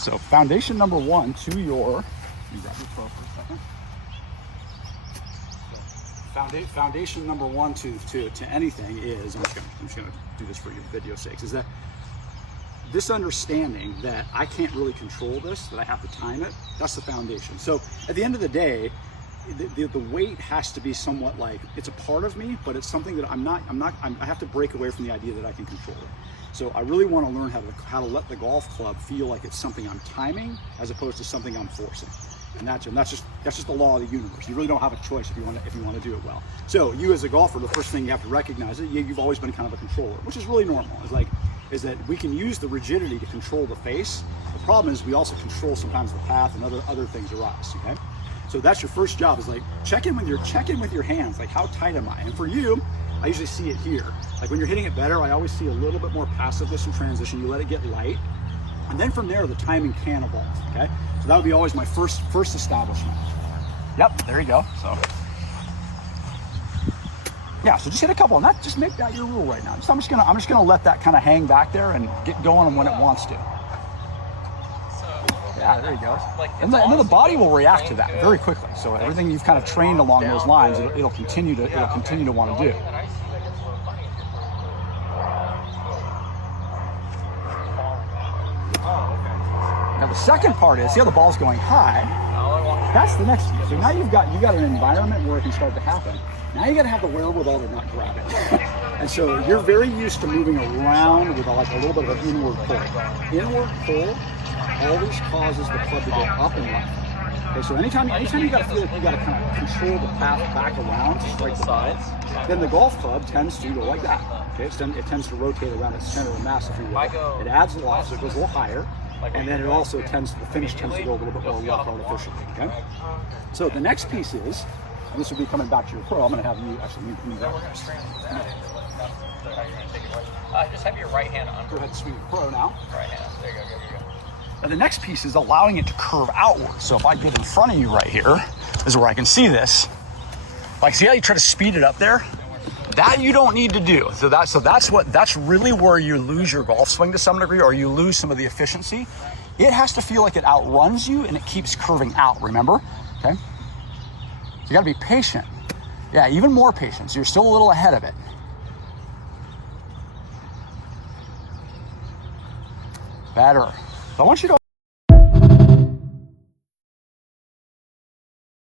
So foundation number one to your, let me grab your pro for a second. So foundation number one to anything is, I'm just gonna do this for your video sakes, is that this understanding that I can't really control this, that I have to time it, that's the foundation. So at the end of the day, the weight has to be somewhat like, it's a part of me, but it's something that I have to break away from the idea that I can control it. So I really want to learn how to let the golf club feel like it's something I'm timing as opposed to something I'm forcing. And that's just the law of the universe. You really don't have a choice if you want to do it well. So you as a golfer, the first thing you have to recognize is you've always been kind of a controller, which is really normal. Is that we can use the rigidity to control the face. The problem is we also control sometimes the path and other things arise. Okay, so that's your first job, is like check in with your hands, like how tight am I? And for you, I usually see it here. Like when you're hitting it better, I always see a little bit more passiveness in transition. You let it get light, and then from there the timing can evolve. Okay, so that would be always my first establishment. Yep, there you go. So yeah, so just hit a couple, and just make that your rule right now. I'm just gonna let that kind of hang back there and get going when it wants to. Yeah, there you go. And then the body will react to that very quickly. So everything you've kind of trained along those lines, it'll continue to want to do. Now the second part is, see how the ball's going high? That's the next piece. So now you got an environment where it can start to happen. Now you got to have the wherewithal to not grab it. And so you're very used to moving around with like a little bit of an inward pull. Inward pull always causes the club to go up and left. Okay, so anytime you got to feel like you got to kind of control the path back around to strike the ball, then the golf club tends to go like that. Okay, it tends to rotate around its center of mass, if you will. It adds loft, so it goes a little higher. And then it also the finish tends to go a little bit more left artificially, okay? So the next piece is, and this will be coming back to your pro, I'm gonna have you, actually, just have your right hand on. Go ahead and swing your pro now. Right hand, there you go. And the next piece is allowing it to curve outward. So if I get in front of you right here, is where I can see this. Like, see how you try to speed it up there? That you don't need to do. So that's really where you lose your golf swing to some degree, or you lose some of the efficiency. It has to feel like it outruns you and it keeps curving out, remember? Okay? So you gotta be patient. Yeah, even more patient. So you're still a little ahead of it. Better. So I want you to